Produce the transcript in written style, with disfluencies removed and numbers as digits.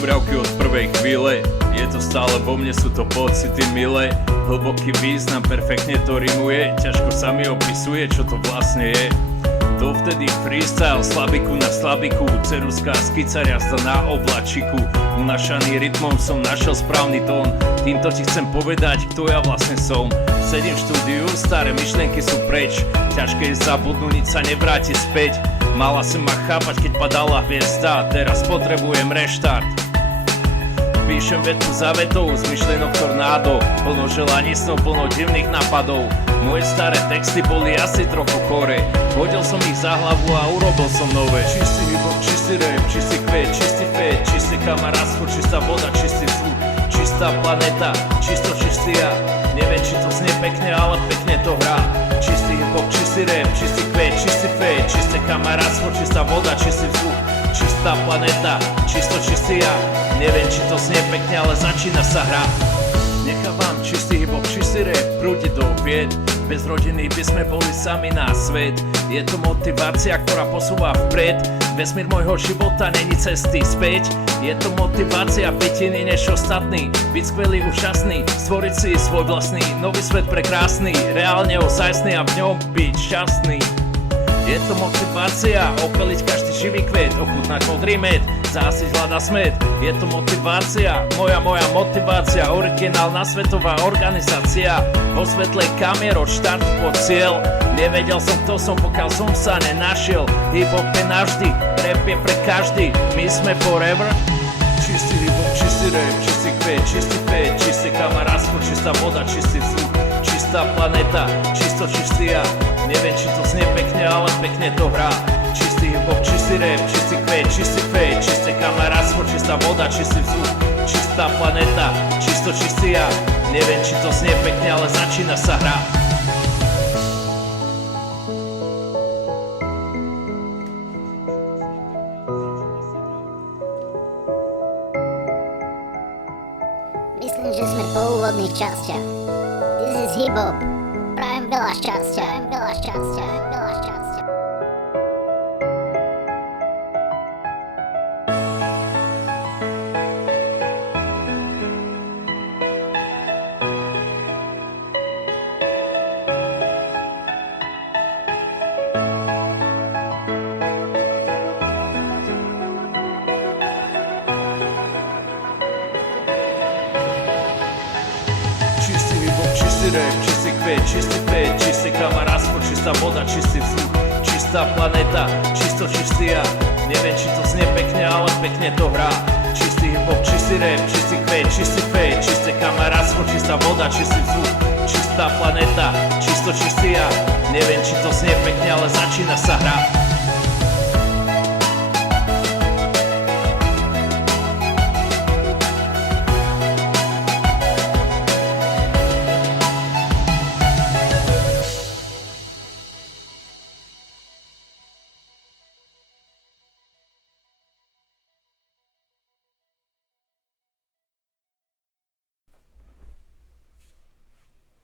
Zomriavky od prvej chvíle, je to stále vo mne, sú to pocity milé. Hlboký význam, perfektne to rimuje, ťažko sa mi opisuje, čo to vlastne je. Dovtedy freestyle, slabiku na slabiku, ceruská skica jazda na oblačiku. Unašaný rytmom som našiel správny tón, týmto ti chcem povedať, kto ja vlastne som. Sedím v štúdiu, staré myšlienky sú preč, ťažké je zabudnúť, nič sa nevráti späť. Mala si ma chápať, keď padala hviezda, teraz potrebujem reštart. Píšem vetu za vetou, z myšlienok tornádo, plno želaní snov, plno divných nápadov. Moje staré texty boli asi trochu chore, hodil som ich za hlavu a urobil som nové. Čistý hip-hop, čistý rap, čistý kvet, čistý fet, čistý kamarátstvo, čistá voda, čistý zvuk, čistá planeta, čisto čistý ja. Neviem, či to znie pekne, ale pekne to hrá. Čistý hip-hop, čistý rap, čistý kvet, čistý fet, čisté kamarátstvo, čistá voda, čistý zvuk, čistá planeta, čisto čistý ja. Neviem, či to znie pekne, ale začína sa hra. Nechávam čistý hip-hop, čistý rap prúdiť do vied. Bez rodiny by sme boli sami na svet. Je to motivácia, ktorá posúva vpred. Vesmír môjho života není cesty späť. Je to motivácia byť iný než ostatný, byť skvelý, úžasný, stvoriť si svoj vlastný nový svet prekrásny, reálne ozajstný a v ňom byť šťastný. Je to motivácia, opeliť každý živý kvet, ochutnať modrý med, zásiť hľada smet. Je to motivácia, moja motivácia, originálna svetová organizácia. Vo svetlej kamier od štartu po cieľ. Nevedel som, kto som, pokiaľ som sa nenašiel. Hip-hop je navždy, rap je pre každý, my sme forever. Čistý hip-hop, čistý rap, čistý kvet, čistý fet, čisté kamarátstvo, čistá voda, čistý zvuk, čistá planeta, čisto čistý ja. Neviem, či to znie pekne, ale pekne to hrá. Čistý hip-hop, čistý rap, čistý kvet, čistý fet, čisté kamarátstvo, čistá voda, čistý vzduch, čistá planeta, čisto čistý ja. Neviem, či to znie pekne, ale začína sa hra. Myslím, že sme po úvodných častiach. This is hip-hop. Prajem veľa šťastia, veľa šťastia, veľa šťastia. Čistý hip-hop, čistý rap, čistý kvet, čistý fet, čisté kamarátstvo, čistá voda, čistý vzduch, čistá planeta, čisto čistý ja. Neviem, či to znie pekne, ale pekne to hrá. Čistý hip-hop, čistý rap, čistý kvet, čistý fet, čisté kamarátstvo, čistá voda, čistý vzduch, čistá planeta, čisto čistý ja. Neviem, či to znie pekne, ale začína sa hra.